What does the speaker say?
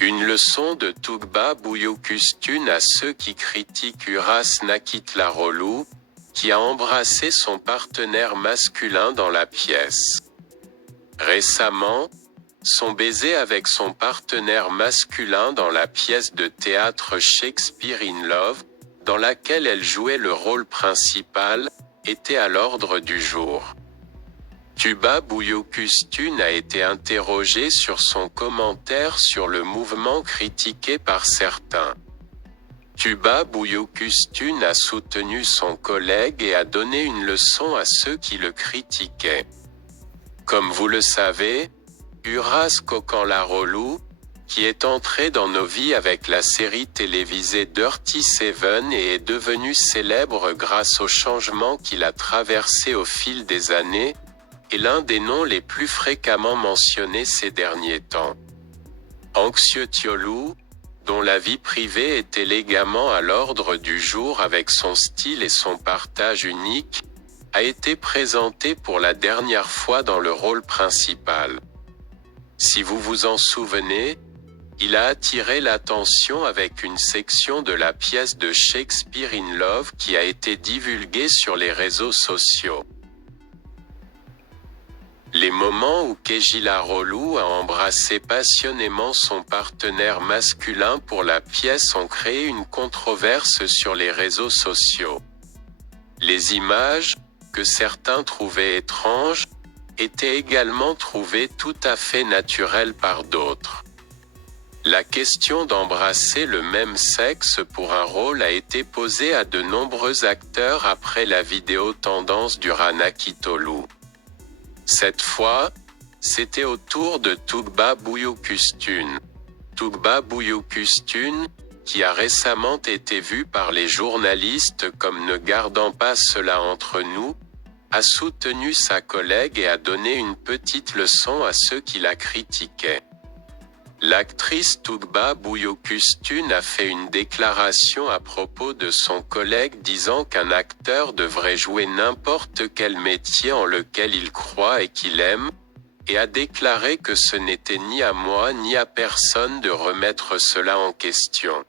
Une leçon de Tugba Büyüküstün à ceux qui critiquent Uras Nakitlarolu, qui a embrassé son partenaire masculin dans la pièce. Récemment, son baiser avec son partenaire masculin dans la pièce de théâtre Shakespeare in Love, dans laquelle elle jouait le rôle principal, était à l'ordre du jour. Tuba Büyüküstün a été interrogé sur son commentaire sur le mouvement critiqué par certains. Tuba Büyüküstün a soutenu son collègue et a donné une leçon à ceux qui le critiquaient. Comme vous le savez, Uras Kokanlarolu, qui est entré dans nos vies avec la série télévisée Dirty Seven et est devenu célèbre grâce aux changements qu'il a traversés au fil des années, est l'un des noms les plus fréquemment mentionnés ces derniers temps. Anxiotiolu, dont la vie privée est élégamment à l'ordre du jour avec son style et son partage unique, a été présenté pour la dernière fois dans le rôle principal. Si vous vous en souvenez, il a attiré l'attention avec une section de la pièce de Shakespeare in Love qui a été divulguée sur les réseaux sociaux. Les moments où Kejliarolu a embrassé passionnément son partenaire masculin pour la pièce ont créé une controverse sur les réseaux sociaux. Les images, que certains trouvaient étranges, étaient également trouvées tout à fait naturelles par d'autres. La question d'embrasser le même sexe pour un rôle a été posée à de nombreux acteurs après la vidéo tendance du Ranakitolu. Cette fois, c'était au tour de Tugba Büyüküstün. Tugba Büyüküstün, qui a récemment été vu par les journalistes comme ne gardant pas cela entre nous, a soutenu sa collègue et a donné une petite leçon à ceux qui la critiquaient. L'actrice Tugba Büyüküstün a fait une déclaration à propos de son collègue disant qu'un acteur devrait jouer n'importe quel métier en lequel il croit et qu'il aime, et a déclaré que ce n'était ni à moi ni à personne de remettre cela en question.